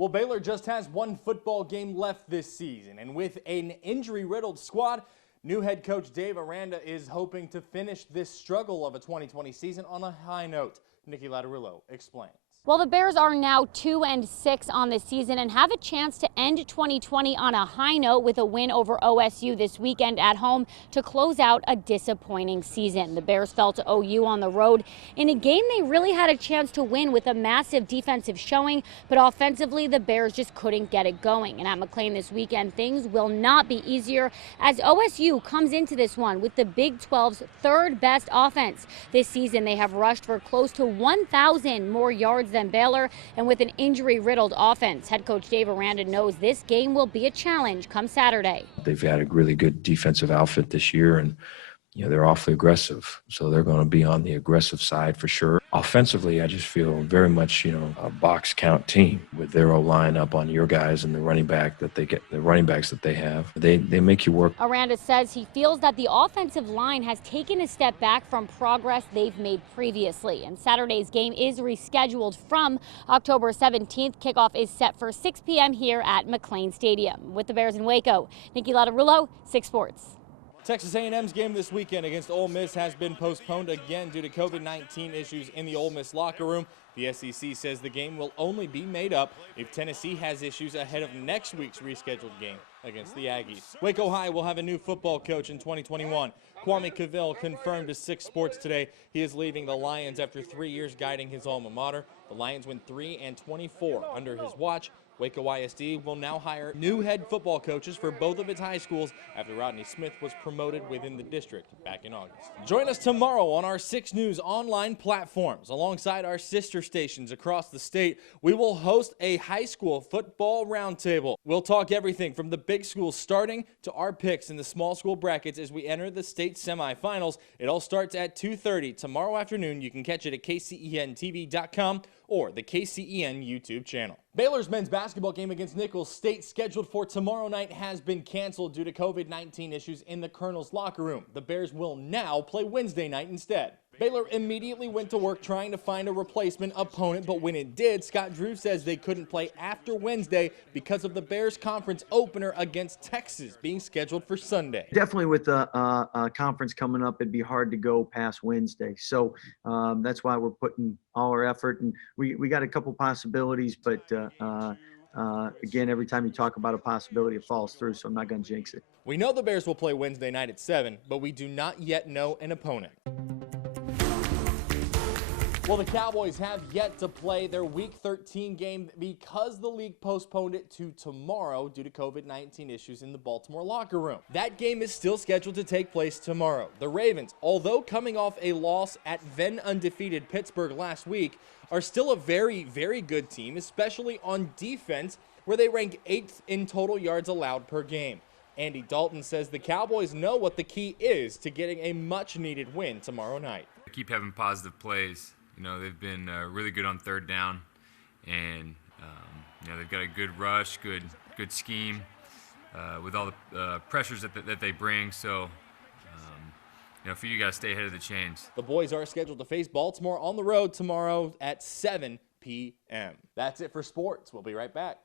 Well, Baylor just has one football game left this season, and with an injury-riddled squad, new head coach Dave Aranda is hoping to finish this struggle of a 2020 season on a high note. Nikki Lattarillo explains. Well, the Bears are now 2-6 on the season and have a chance to end 2020 on a high note with a win over OSU this weekend at home to close out a disappointing season. The Bears fell to OU on the road in a game they really had a chance to win with a massive defensive showing, but offensively the Bears just couldn't get it going. And at McLean this weekend, things will not be easier as OSU comes into this one with the Big 12's third best offense. This season they have rushed for close to 1,000 more yards than Baylor, and with an injury-riddled offense, head coach Dave Aranda knows this game will be a challenge come Saturday. They've had a really good defensive outfit this year, and they're awfully aggressive, so they're going to be on the aggressive side for sure. Offensively, I just feel very much, a box count team with their O-line up on your guys and the running backs that they have. They make you work. Aranda says he feels that the offensive line has taken a step back from progress they've made previously, and Saturday's game is rescheduled from October 17th. Kickoff is set for 6 p.m. here at McLean Stadium. With the Bears in Waco, Nikki Lattarillo, 6 Sports. Texas A&M's game this weekend against Ole Miss has been postponed again due to COVID-19 issues in the Ole Miss locker room. The SEC says the game will only be made up if Tennessee has issues ahead of next week's rescheduled game against the Aggies. Waco High will have a new football coach in 2021. Kwame Cavell confirmed to 6 Sports today he is leaving the Lions after 3 years guiding his alma mater. The Lions went 3-24 under his watch. Waco ISD will now hire new head football coaches for both of its high schools after Rodney Smith was promoted within the district back in August. Join us tomorrow on our 6 News online platforms. Alongside our sister stations across the state, we will host a high school football roundtable. We'll talk everything from the big schools starting to our picks in the small school brackets as we enter the state semifinals. It all starts at 2:30 tomorrow afternoon. You can catch it at KCEN-TV.com or the KCEN YouTube channel. Baylor's men's basketball game against Nicholls State, scheduled for tomorrow night, has been canceled due to COVID-19 issues in the Colonel's locker room. The Bears will now play Wednesday night instead. Baylor immediately went to work trying to find a replacement opponent, but when it did, Scott Drew says they couldn't play after Wednesday because of the Bears conference opener against Texas being scheduled for Sunday. Definitely with a conference coming up, it'd be hard to go past Wednesday. So that's why we're putting all our effort, and we got a couple possibilities, but again, every time you talk about a possibility, it falls through, so I'm not going to jinx it. We know the Bears will play Wednesday night at 7, but we do not yet know an opponent. Well, the Cowboys have yet to play their Week 13 game because the league postponed it to tomorrow due to COVID-19 issues in the Baltimore locker room. That game is still scheduled to take place tomorrow. The Ravens, although coming off a loss at then undefeated Pittsburgh last week, are still a very, very good team, especially on defense, where they rank 8th in total yards allowed per game. Andy Dalton says the Cowboys know what the key is to getting a much-needed win tomorrow night. Keep having positive plays. They've been really good on third down, and they've got a good rush, good scheme with all the pressures that they bring. So, for you guys, stay ahead of the chains. The boys are scheduled to face Baltimore on the road tomorrow at 7 p.m. That's it for sports. We'll be right back.